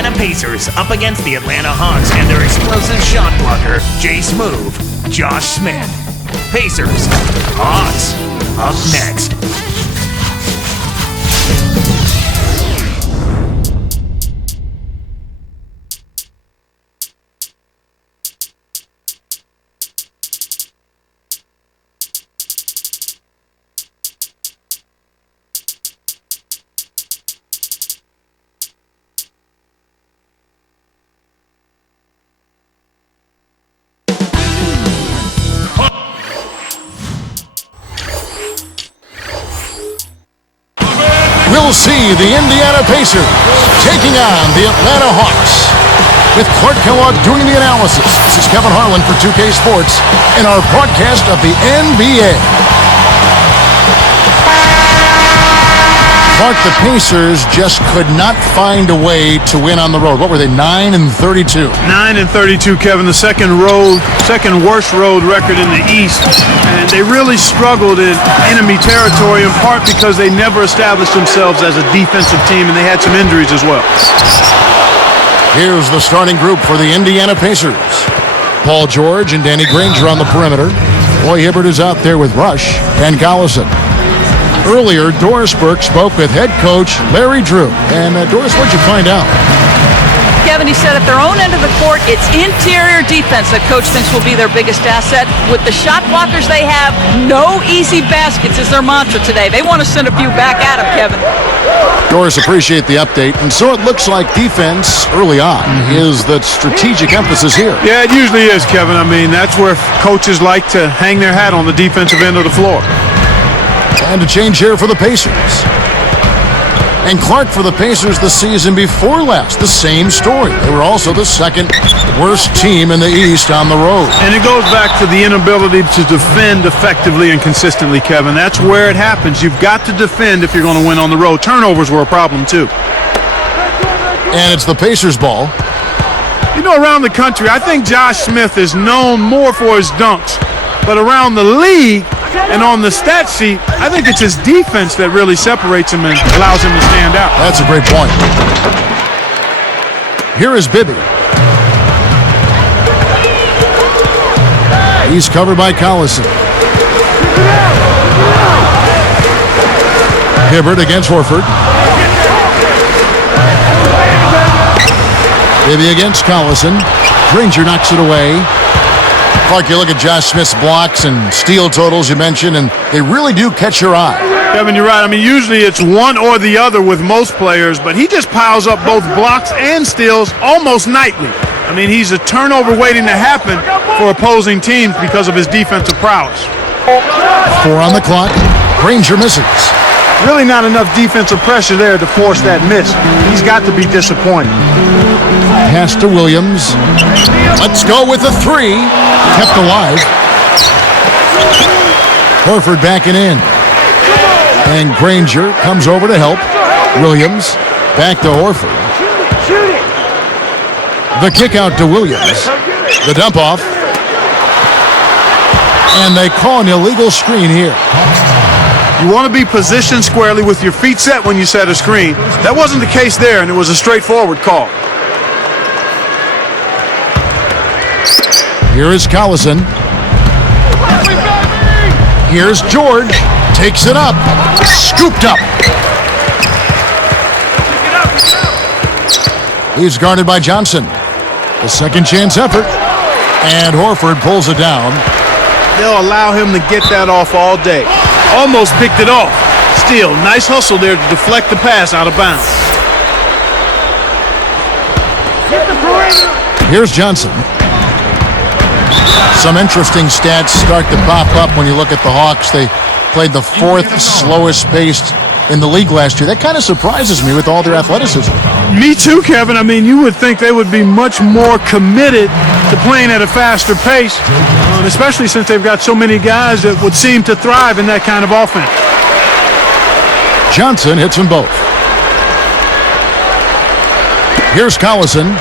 Indiana Pacers up against the Atlanta Hawks and their explosive shot blocker, Jay Smoove, Josh Smith. Pacers, Hawks, up next. We'll see the Indiana Pacers taking on the Atlanta Hawks. With Clark Kellogg doing the analysis, this is Kevin Harlan for 2K Sports in our broadcast of the NBA. Clark, the Pacers just could not find a way to win on the road. What were they, 9-32? 9-32, Kevin, the second worst road record in the East. And they really struggled in enemy territory, in part because they never established themselves as a defensive team, and they had some injuries as well. Here's the starting group for the Indiana Pacers. Paul George and Danny Granger on the perimeter. Roy Hibbert is out there with Rush and Collison. Earlier, Doris Burke spoke with head coach Larry Drew. And Doris, what'd you find out? Kevin, he said at their own end of the court, it's interior defense that coach thinks will be their biggest asset. With the shot blockers they have, no easy baskets is their mantra today. They want to send a few back at them, Kevin. Doris, appreciate the update. And so it looks like defense early on is the strategic emphasis here. Yeah, it usually is, Kevin. I mean, that's where coaches like to hang their hat on the defensive end of the floor. And a change here for the Pacers. And Clark, for the Pacers the season before last, the same story. They were also the second worst team in the East on the road. And it goes back to the inability to defend effectively and consistently, Kevin. That's where it happens. You've got to defend if you're going to win on the road. Turnovers were a problem, too. And it's the Pacers' ball. You know, around the country, I think Josh Smith is known more for his dunks. But around the league and on the stat sheet, I think it's his defense that really separates him and allows him to stand out. That's a great point. Here is Bibby. He's covered by Collison. Hibbert against Horford. Bibby against Collison. Granger knocks it away. Clark, you look at Josh Smith's blocks and steal totals you mentioned, and they really do catch your eye. Kevin, you're right. I mean, usually it's one or the other with most players, but he just piles up both blocks and steals almost nightly. I mean, he's a turnover waiting to happen for opposing teams because of his defensive prowess. 4 on the clock. Granger misses. Really not enough defensive pressure there to force that miss. He's got to be disappointed. Pass to Williams. Let's go with a 3. Kept alive. Horford backing in. And Granger comes over to help. Williams back to Horford. The kick out to Williams. The dump off. And they call an illegal screen here. You want to be positioned squarely with your feet set when you set a screen. That wasn't the case there, and it was a straightforward call. Here is Collison. Here's George. Takes it up. Scooped up. He's guarded by Johnson. The second chance effort. And Horford pulls it down. They'll allow him to get that off all day. Almost picked it off. Still, nice hustle there to deflect the pass out of bounds. Here's Johnson. Some interesting stats start to pop up when you look at the Hawks. They played the 4th slowest paced in the league last year. That kind of surprises me with all their athleticism. Me too, Kevin. I mean, you would think they would be much more committed to playing at a faster pace, especially since they've got so many guys that would seem to thrive in that kind of offense. Johnson hits them both. Here's Collison.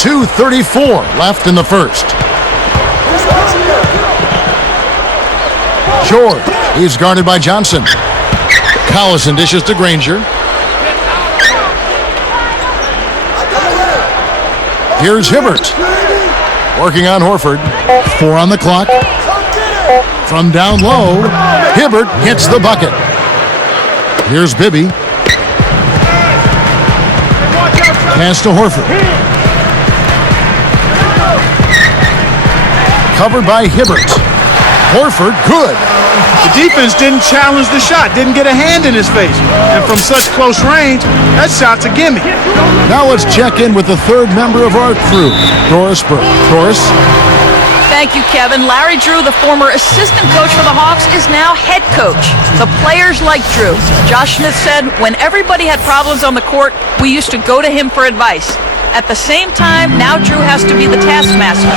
2:34 left in the first. George, he's guarded by Johnson. Collison dishes to Granger. Here's Hibbert. Working on Horford. 4 on the clock. From down low, Hibbert hits the bucket. Here's Bibby. Pass to Horford. Covered by Hibbert. Horford, good. The defense didn't challenge the shot, didn't get a hand in his face. And from such close range, that shot's a gimme. Now let's check in with the third member of our crew, Doris Burke. Doris? Thank you, Kevin. Larry Drew, the former assistant coach for the Hawks, is now head coach. The players like Drew. Josh Smith said, when everybody had problems on the court, we used to go to him for advice. At the same time, now Drew has to be the taskmaster.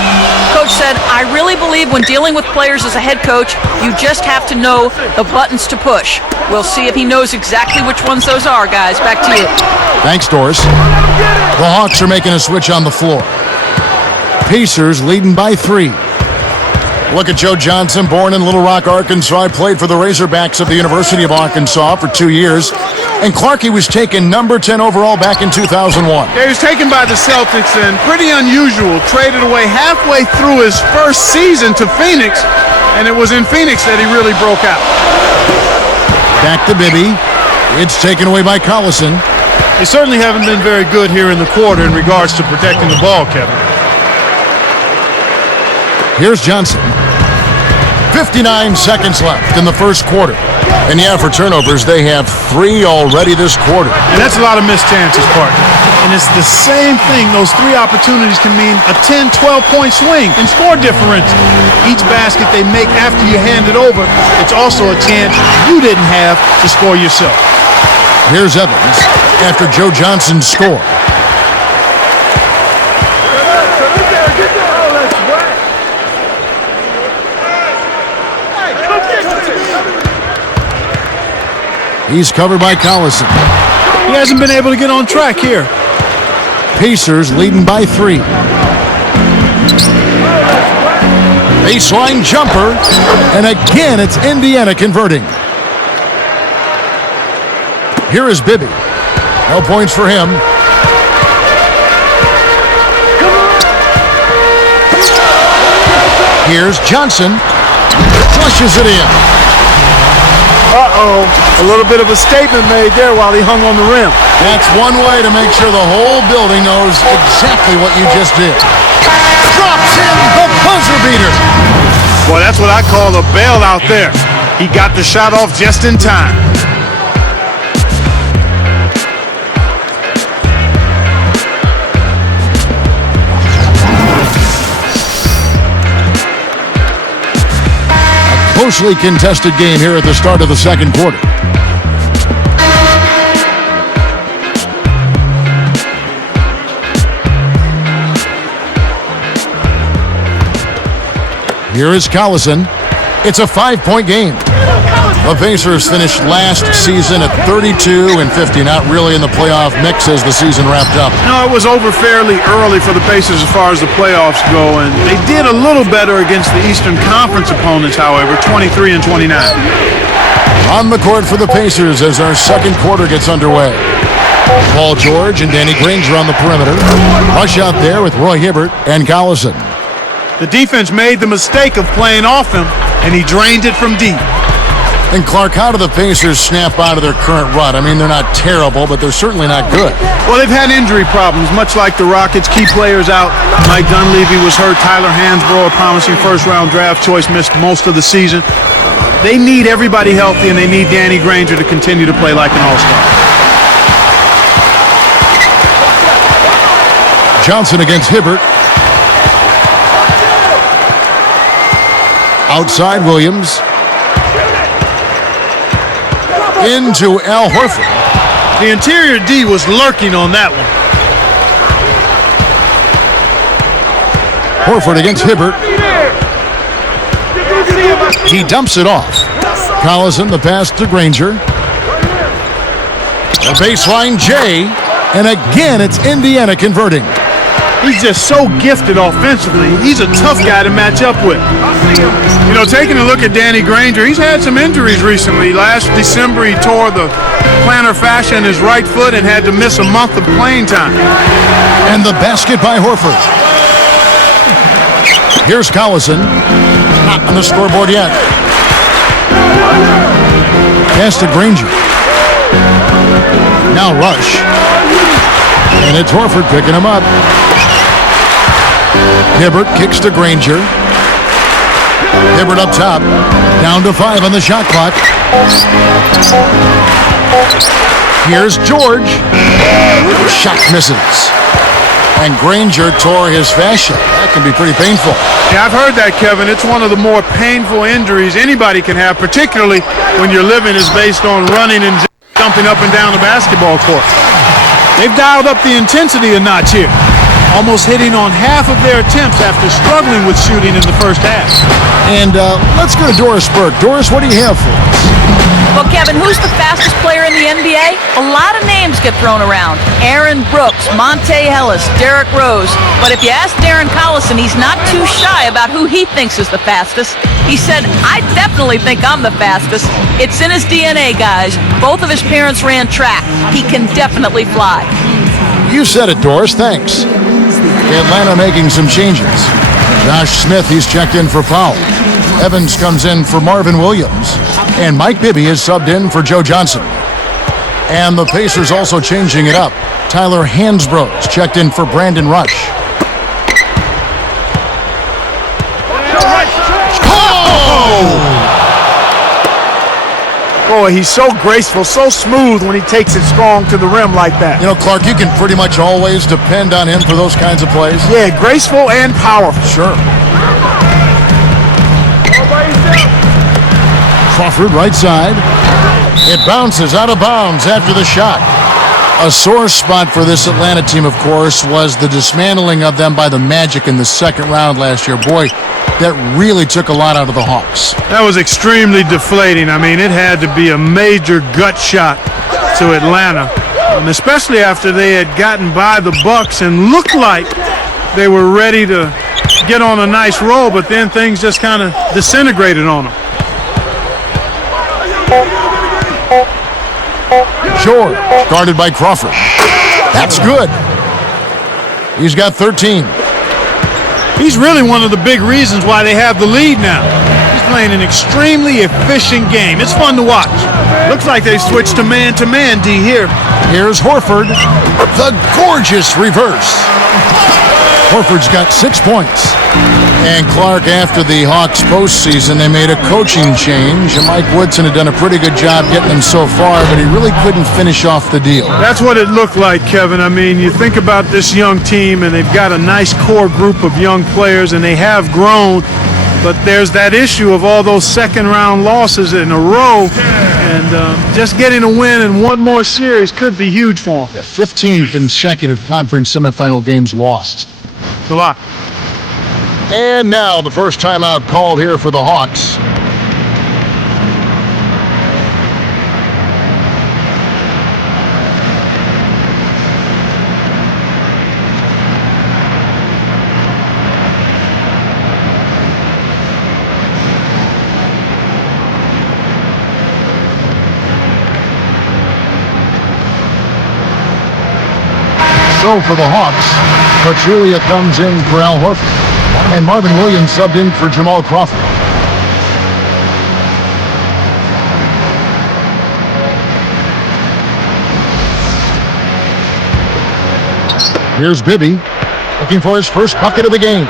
Coach said, I really believe when dealing with players as a head coach, you just have to know the buttons to push. We'll see if he knows exactly which ones those are, guys. Back to you. Thanks, Doris. The Hawks are making a switch on the floor. Pacers leading by 3. Look at Joe Johnson, born in Little Rock, Arkansas. He played for the Razorbacks of the University of Arkansas for 2 years. And Clarkey was taken number 10 overall back in 2001. Yeah, he was taken by the Celtics and pretty unusual. Traded away halfway through his first season to Phoenix, and it was in Phoenix that he really broke out. Back to Bibby. It's taken away by Collison. They certainly haven't been very good here in the quarter in regards to protecting the ball, Kevin. Here's Johnson. 59 seconds left in the first quarter. And yeah, for turnovers, they have 3 already this quarter. And that's a lot of missed chances, partner. And it's the same thing. Those 3 opportunities can mean a 10, 12-point swing in score differential. Each basket they make after you hand it over, it's also a chance you didn't have to score yourself. Here's Evans after Joe Johnson's score. He's covered by Collison. He hasn't been able to get on track here. Pacers leading by 3. Baseline jumper. And again, it's Indiana converting. Here is Bibby. No points for him. Here's Johnson. Flushes it in. Uh-oh, a little bit of a statement made there while he hung on the rim. That's one way to make sure the whole building knows exactly what you just did. Drops in the buzzer beater. Boy, that's what I call a bailout there. He got the shot off just in time. Closely contested game here at the start of the second quarter. Here is Collison. It's a 5-point game. The Pacers finished last season at 32-50, not really in the playoff mix as the season wrapped up. No, it was over fairly early for the Pacers as far as the playoffs go, and they did a little better against the Eastern Conference opponents, however, 23-29. On the court for the Pacers as our second quarter gets underway. Paul George and Danny Granger on the perimeter. Rush out there with Roy Hibbert and Collison. The defense made the mistake of playing off him, and he drained it from deep. And Clark, how do the Pacers snap out of their current rut? I mean, they're not terrible, but they're certainly not good. Well, they've had injury problems, much like the Rockets. Key players out. Mike Dunleavy was hurt. Tyler Hansbrough, a promising first-round draft choice, missed most of the season. They need everybody healthy, and they need Danny Granger to continue to play like an all-star. Johnson against Hibbert. Outside Williams. Into Al Horford. The interior D was lurking on that one. Horford against Hibbert. He dumps it off. Collison, the pass to Granger. The baseline J. And again, it's Indiana converting. He's just so gifted offensively. He's a tough guy to match up with. You know, taking a look at Danny Granger, he's had some injuries recently. Last December, he tore the plantar fascia in his right foot and had to miss a month of playing time. And the basket by Horford. Here's Collison. Not on the scoreboard yet. Pass to Granger. Now Rush. And it's Horford picking him up. Hibbert kicks to Granger. Hibbert up top. Down to 5 on the shot clock. Here's George. Shot misses. And Granger tore his fascia. That can be pretty painful. Yeah, I've heard that, Kevin. It's one of the more painful injuries anybody can have, particularly when your living is based on running and jumping up and down the basketball court. They've dialed up the intensity a notch here, almost hitting on half of their attempts after struggling with shooting in the first half. And let's go to Doris Burke. Doris, what do you have for us? Well, Kevin, who's the fastest player in the NBA? A lot of names get thrown around. Aaron Brooks, Monte Ellis, Derrick Rose. But if you ask Darren Collison, he's not too shy about who he thinks is the fastest. He said, I definitely think I'm the fastest. It's in his DNA, guys. Both of his parents ran track. He can definitely fly. You said it, Doris. Thanks. Atlanta making some changes. Josh Smith, he's checked in for foul. Evans comes in for Marvin Williams. And Mike Bibby is subbed in for Joe Johnson. And the Pacers also changing it up. Tyler Hansbrough's checked in for Brandon Rush. Boy, he's so graceful, so smooth when he takes it strong to the rim like that. You know, Clark, you can pretty much always depend on him for those kinds of plays. Yeah, graceful and powerful. Sure. Crawford, right side. It bounces out of bounds after the shot. A sore spot for this Atlanta team, of course, was the dismantling of them by the Magic in the second round last year. Boy, that really took a lot out of the Hawks. That was extremely deflating. I mean, it had to be a major gut shot to Atlanta, and especially after they had gotten by the Bucks and looked like they were ready to get on a nice roll, but then things just kind of disintegrated on them. George, guarded by Crawford. That's good. He's got 13. He's really one of the big reasons why they have the lead now. He's playing an extremely efficient game. It's fun to watch. Looks like they switched to man D here. Here's Horford. The gorgeous reverse. Horford's got 6 points. And Clark, after the Hawks postseason, they made a coaching change. And Mike Woodson had done a pretty good job getting them so far, but he really couldn't finish off the deal. That's what it looked like, Kevin. I mean, you think about this young team, and they've got a nice core group of young players, and they have grown. But there's that issue of all those second-round losses in a row, and just getting a win in one more series could be huge for them. 15 consecutive conference semifinal games lost. It's a lot. And now the first timeout called here for the Hawks. So for the Hawks, Pachulia comes in for Al Horford. And Marvin Williams subbed in for Jamal Crawford. Here's Bibby, looking for his first bucket of the game.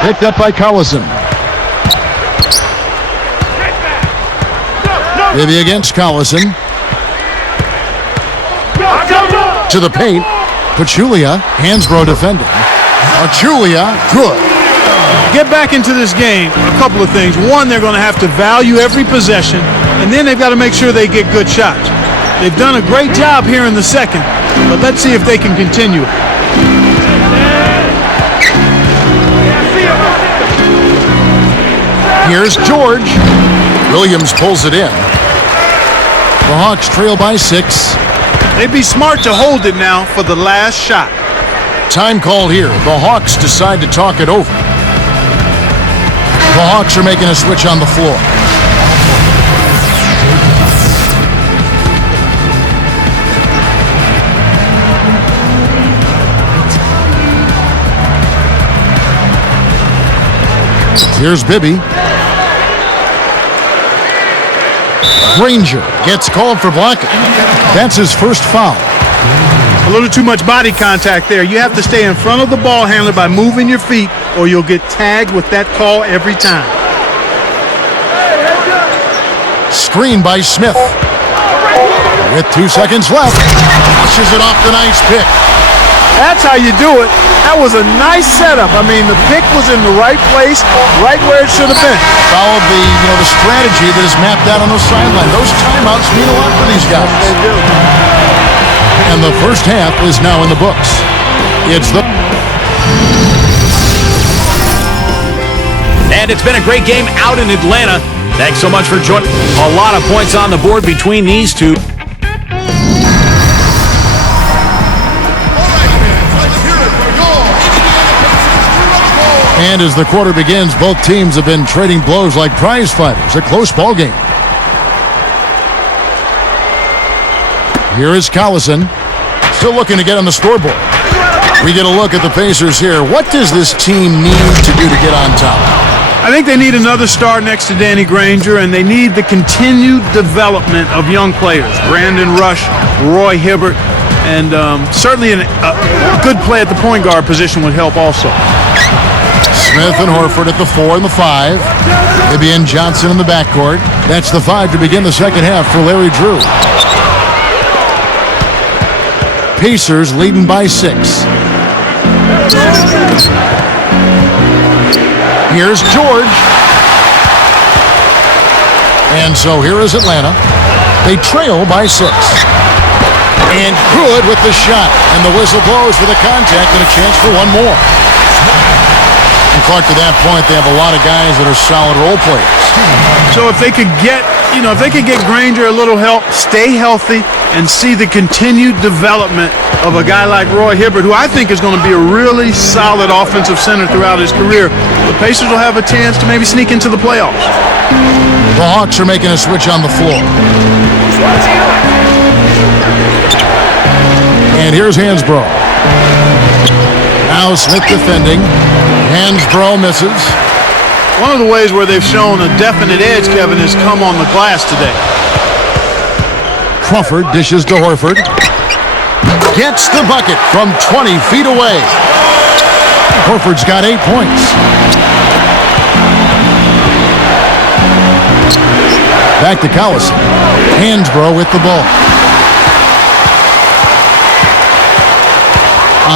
Picked up by Collison. Bibby against Collison. To the paint. Pachulia, Hansbrough defending. Pachulia, good. Get back into this game, a couple of things. One, they're going to have to value every possession, and then they've got to make sure they get good shots. They've done a great job here in the second, but let's see if they can continue it. Here's George. Williams pulls it in. The Hawks trail by 6. They'd be smart to hold it now for the last shot. Time called here. The Hawks decide to talk it over. The Hawks are making a switch on the floor. Here's Bibby. Granger gets called for blocking. That's his first foul. A little too much body contact there. You have to stay in front of the ball handler by moving your feet, or you'll get tagged with that call every time. Screen by Smith. With 2 seconds left, pushes it off the nice pick. That's how you do it. That was a nice setup. I mean, the pick was in the right place, right where it should have been. Followed the strategy that is mapped out on the sideline. Those timeouts mean a lot for these guys. They do. And the first half is now in the books. And it's been a great game out in Atlanta. Thanks so much for joining. A lot of points on the board between these two. And as the quarter begins, both teams have been trading blows like prize fighters. A close ball game. Here is Collison, still looking to get on the scoreboard. We get a look at the Pacers here. What does this team need to do to get on top? I think they need another star next to Danny Granger, and they need the continued development of young players. Brandon Rush, Roy Hibbert, and certainly a good play at the point guard position would help also. Smith and Horford at the 4 and the 5. Bibby and Johnson in the backcourt. That's the 5 to begin the second half for Larry Drew. Pacers leading by 6. Here's George. And so here is Atlanta. They trail by 6. And good with the shot. And the whistle blows for the contact and a chance for one more. And Clark, to that point, they have a lot of guys that are solid role players. So if they could get, Granger a little help, stay healthy, and see the continued development of a guy like Roy Hibbert, who I think is going to be a really solid offensive center throughout his career, the Pacers will have a chance to maybe sneak into the playoffs. The Hawks are making a switch on the floor. And here's Hansbrough. Now Smith defending. Hansbrough misses. One of the ways where they've shown a definite edge, Kevin, has come on the glass today. Crawford dishes to Horford. Gets the bucket from 20 feet away. Horford's got 8 points. Back to Collison. Hansbrough with the ball.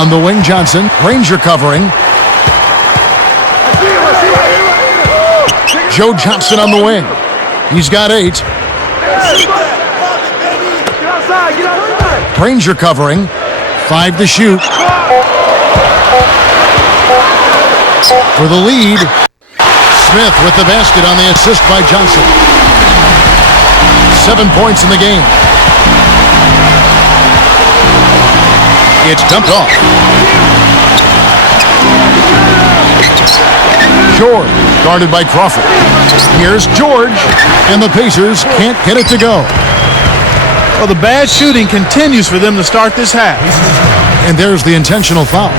On the wing, Johnson. Granger covering. Joe Johnson on the wing. He's got 8. Granger covering. 5 to shoot. For the lead. Smith with the basket on the assist by Johnson. 7 points in the game. It's dumped off. George, guarded by Crawford. Here's George, and the Pacers can't get it to go. Well, the bad shooting continues for them to start this half. And there's the intentional foul.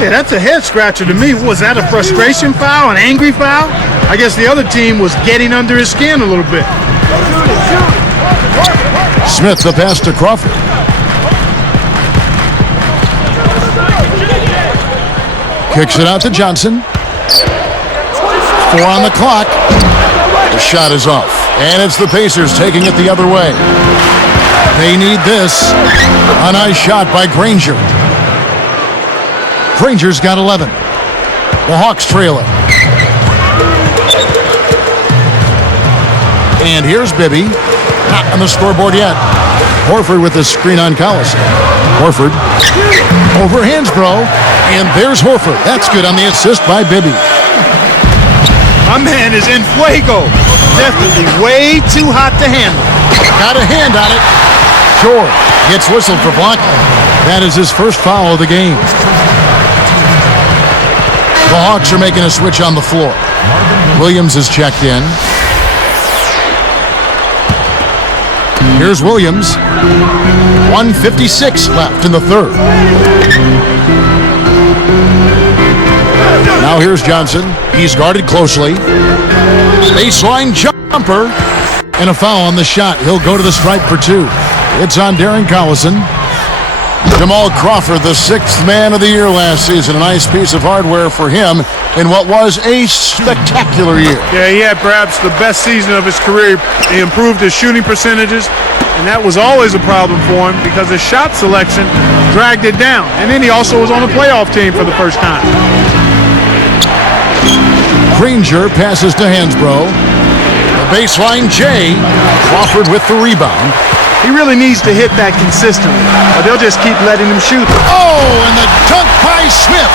Yeah, that's a head scratcher to me. Was that a frustration foul, an angry foul? I guess the other team was getting under his skin a little bit. Smith, the pass to Crawford. Kicks it out to Johnson. 4 on the clock. The shot is off. And it's the Pacers taking it the other way. They need this. A nice shot by Granger. Granger's got 11. The Hawks trail it. And here's Bibby. Not on the scoreboard yet. Horford with the screen on Collison. Horford over Hansbrough. And there's Horford. That's good on the assist by Bibby. My man is in fuego. Definitely way too hot to handle. Got a hand on it. George gets whistled for blocking. That is his first foul of the game. The Hawks are making a switch on the floor. Williams is checked in. Here's Williams. 1:56 left in the third. Now here's Johnson. He's guarded closely. Baseline jumper. And a foul on the shot. He'll go to the stripe for two. It's on Darren Collison. Jamal Crawford, the sixth man of the year last season. A nice piece of hardware for him in what was a spectacular year. Yeah, he had perhaps the best season of his career. He improved his shooting percentages, and that was always a problem for him because his shot selection dragged it down. And then he also was on a playoff team for the first time. Granger passes to Hansbrough. The baseline J. Crawford with the rebound. He really needs to hit that consistently, or they'll just keep letting him shoot. Oh, and the dunk by Smith.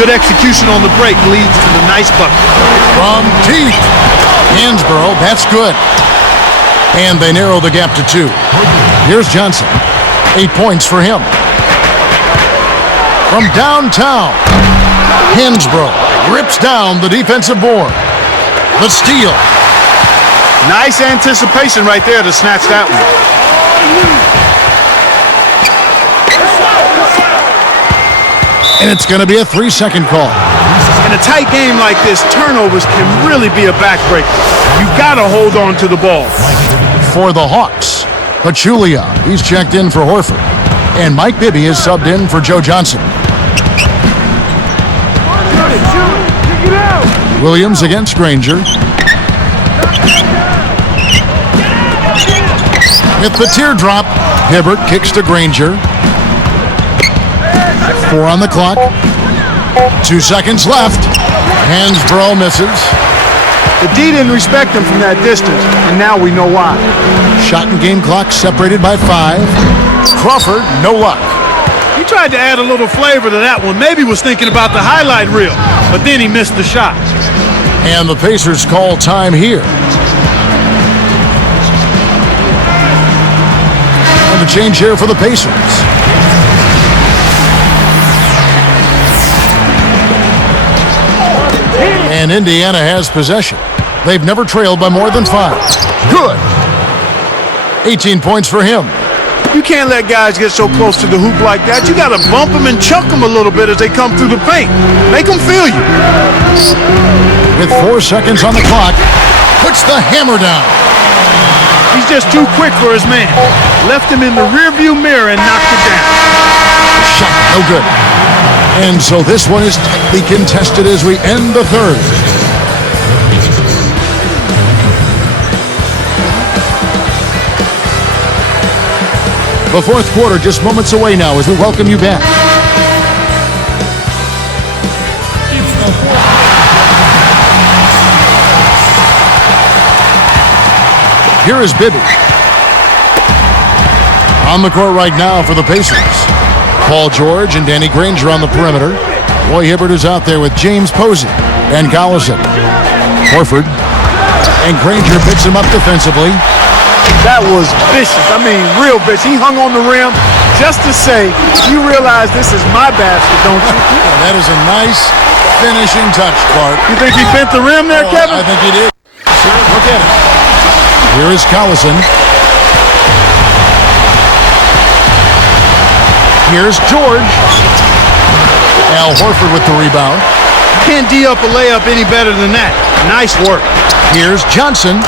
Good execution on the break leads to the nice bucket. From deep. Hansbrough, that's good. And they narrow the gap to two. Here's Johnson. 8 points for him. From downtown, Hansbrough rips down the defensive board. The steal. Nice anticipation right there to snatch that one. And it's going to be a 3-second call. In a tight game like this, turnovers can really be a backbreaker. You got to hold on to the ball. For the Hawks, Pachulia, he's checked in for Horford. And Mike Bibby is subbed in for Joe Johnson. Williams against Granger. With the teardrop, Hibbert kicks to Granger. 4 on the clock. 2 seconds left. Hansbrough misses. The D didn't respect him from that distance, and now we know why. Shot and game clock separated by 5. Crawford, no luck. He tried to add a little flavor to that one. Maybe was thinking about the highlight reel, but then he missed the shot. And the Pacers call time here. And the change here for the Pacers. And Indiana has possession. They've never trailed by more than 5. Good. 18 points for him. You can't let guys get so close to the hoop like that. You got to bump them and chunk them a little bit as they come through the paint. Make them feel you. With 4 seconds on the clock, puts the hammer down. He's just too quick for his man. Left him in the rearview mirror and knocked it down. Shot, no good. And so this one is tightly contested as we end the third. The fourth quarter just moments away now as we welcome you back. Here is Bibby. On the court right now for the Pacers. Paul George and Danny Granger on the perimeter. Roy Hibbert is out there with James Posey and Collison. Horford. And Granger picks him up defensively. That was vicious. I mean, real vicious. He hung on the rim just to say, you realize this is my basket, don't you? That is a nice finishing touch, Clark. You think he bent the rim there, Kevin? I think he did. Sure, look at it. Here is Collison. Here's George. Al Horford with the rebound. Can't D up a layup any better than that. Nice work. Here's Johnson.